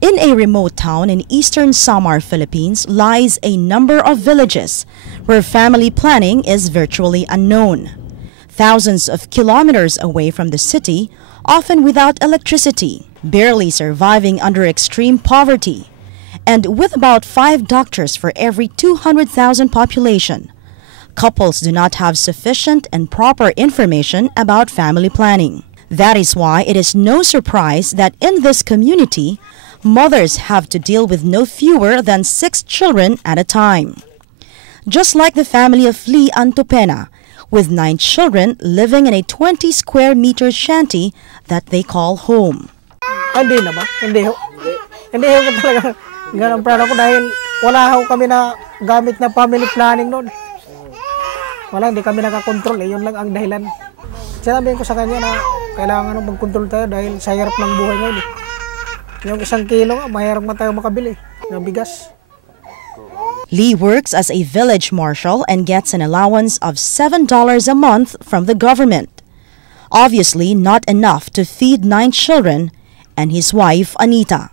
In a remote town in Eastern Samar, Philippines, lies a number of villages where family planning is virtually unknown. Thousands of kilometers away from the city, often without electricity, barely surviving under extreme poverty, and with about 5 doctors for every 200,000 population. Couples do not have sufficient and proper information about family planning. That is why it is no surprise that in this community, mothers have to deal with no fewer than 6 children at a time. Just like the family of Ligation-1.avi, with 9 children living in a 20 square meter shanty that they call home. Hindi na ba? Hindi ho. Hindi ho talaga. Ganun plano ko dahil wala ho kami na gamit na family planning noon. Wala, hindi kami nakakontrol. Yun lang ang dahilan. Sinabihin ko sa kanya na kailangan mag-control tayo dahil sa hirap ng buhay ngayon. Yung 1 kilo, mahirap na tayo makabili ng bigas. Lee works as a village marshal and gets an allowance of $7 a month from the government. Obviously not enough to feed 9 children and his wife, Anita.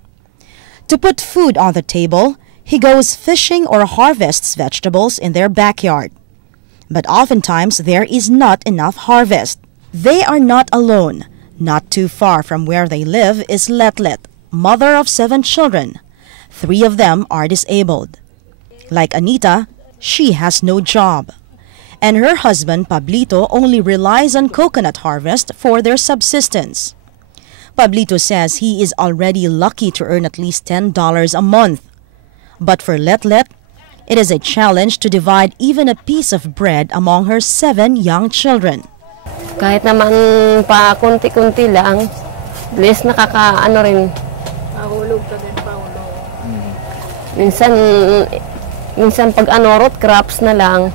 To put food on the table, he goes fishing or harvests vegetables in their backyard. But oftentimes there is not enough harvest. They are not alone. Not too far from where they live is Letlet, mother of 7 children. 3 of them are disabled. Like Anita, she has no job. And her husband, Pablito, only relies on coconut harvest for their subsistence. Pablito says he is already lucky to earn at least $10 a month. But for Letlet, it is a challenge to divide even a piece of bread among her 7 young children. Kahit naman pa kunti-kunti lang, at least nakakaano rin. Pahulog ka din, pahulog. Minsan pag root crops na lang,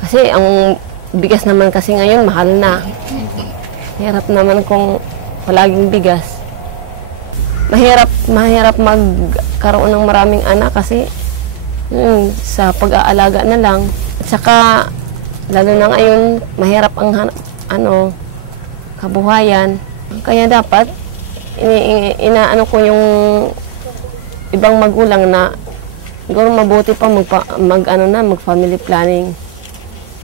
kasi ang bigas naman kasi ngayon mahal na. Hirap naman kung palaging bigas. Mahirap magkaroon ng maraming anak kasi sa pag-aalaga na lang. At saka lalo na ngayon mahirap ang kabuhayan. Kaya dapat inaano ko yung ibang magulang na siguro mabuti pa mag-family planning.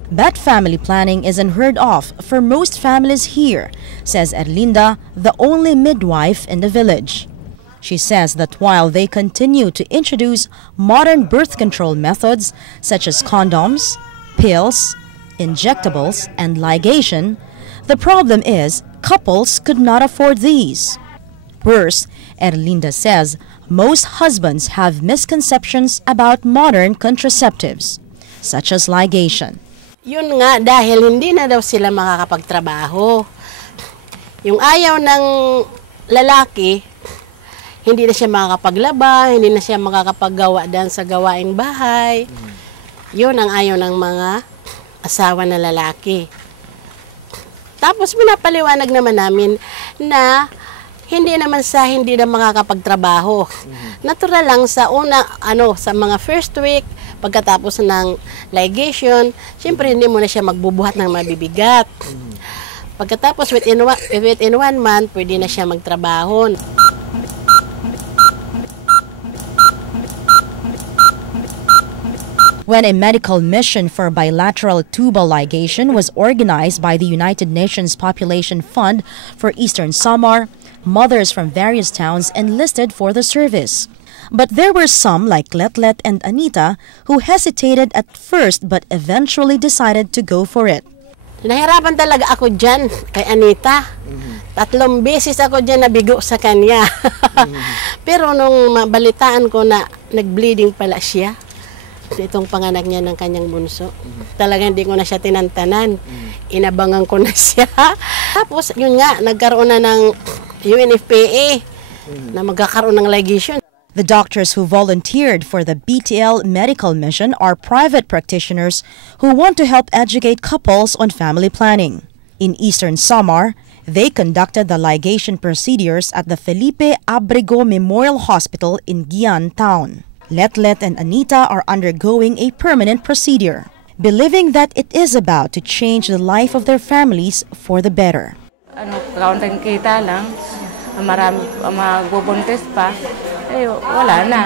But family planning is unheard of for most families here, says Erlinda, the only midwife in the village. She says that while they continue to introduce modern birth control methods such as condoms, pills, injectables, and ligation, the problem is couples could not afford these. Worse, Erlinda says most husbands have misconceptions about modern contraceptives, such as ligation. Yun nga, dahil hindi na daw sila makakapagtrabaho. Yung ayaw ng lalaki, hindi na siya makakapaglaba, hindi na siya makakapaggawa dan sa gawaing bahay. Yun ang ayaw ng mga asawa na lalaki. Tapos pinapaliwanag naman namin na hindi naman hindi na makakapagtrabaho. Natural lang sa sa mga first week, pagkatapos ng ligation, siyempre hindi mo na siya magbubuhat ng mabibigat. Pagkatapos within 1 month, pwede na siya magtrabaho. When a medical mission for bilateral tubal ligation was organized by the United Nations Population Fund for Eastern Samar, mothers from various towns enlisted for the service. But there were some, like Letlet and Anita, who hesitated at first but eventually decided to go for it. Nahirapan talaga ako dyan kay Anita. 3 beses ako dyan nabigo sa kanya. Pero nung mabalitaan ko na nag-bleeding pala siya, itong panganak niya ng kanyang bunso, talagang hindi ko na siya tinantanan. Inabangan ko na siya. Tapos yun nga, nagkaroon na ng UNFPA na magkakaroon ng ligation. The doctors who volunteered for the BTL medical mission are private practitioners who want to help educate couples on family planning. In Eastern Samar, they conducted the ligation procedures at the Felipe Abrego Memorial Hospital in Gian Town. Letlet and Anita are undergoing a permanent procedure, believing that it is about to change the life of their families for the better. Kaunting kita lang, marami magbubuntis pa. eh wala na.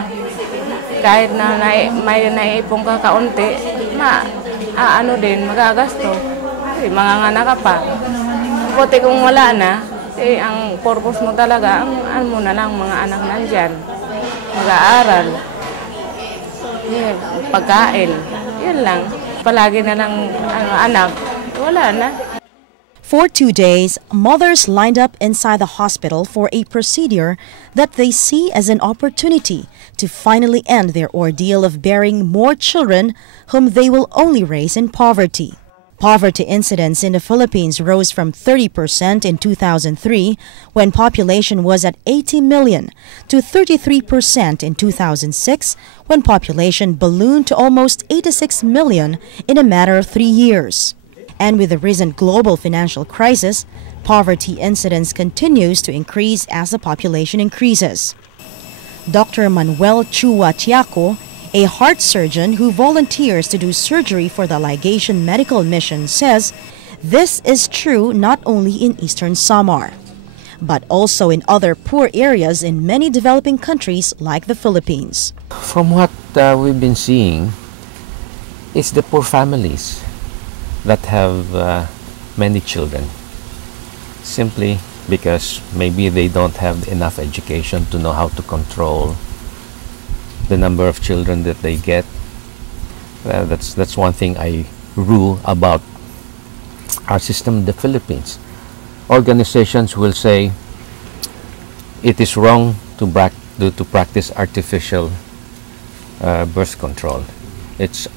Kahit na may naiipong ka kaunti, ano din, magagasto. Eh, manganganak ka pa. Buti kung wala na, eh, ang purpose mo talaga, ang mo na lang mga anak nandyan. Mag-aaral. Eh, pagkain. Yun lang. Palagi na lang anak. Wala na. For 2 days, mothers lined up inside the hospital for a procedure that they see as an opportunity to finally end their ordeal of bearing more children whom they will only raise in poverty. Poverty incidence in the Philippines rose from 30% in 2003, when population was at 80 million, to 33% in 2006, when population ballooned to almost 86 million in a matter of 3 years. And with the recent global financial crisis, poverty incidence continues to increase as the population increases. Dr. Manuel Chua Tiaco, a heart surgeon who volunteers to do surgery for the Ligation Medical Mission, says this is true not only in Eastern Samar, but also in other poor areas in many developing countries like the Philippines. From what we've been seeing, it's the poor families that have many children, simply because maybe they don't have enough education to know how to control the number of children that they get. That's one thing I rule about our system in the Philippines. Organizations will say it is wrong to practice artificial birth control. It's